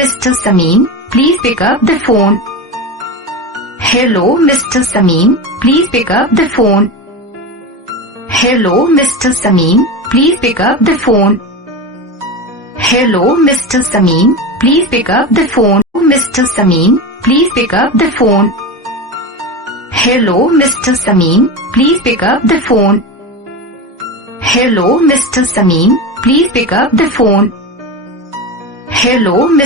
Mr. Samin, please pick up the phone. Hello, Mr. Samin, please pick up the phone. Hello, Mr. Samin, please pick up the phone. Hello, Mr. Samin, please pick up the phone. Mr. Samin, please pick up the phone. Hello, Mr. Samin, please pick up the phone. Hello, Mr. Samin, please pick up the phone. Hello, Mr.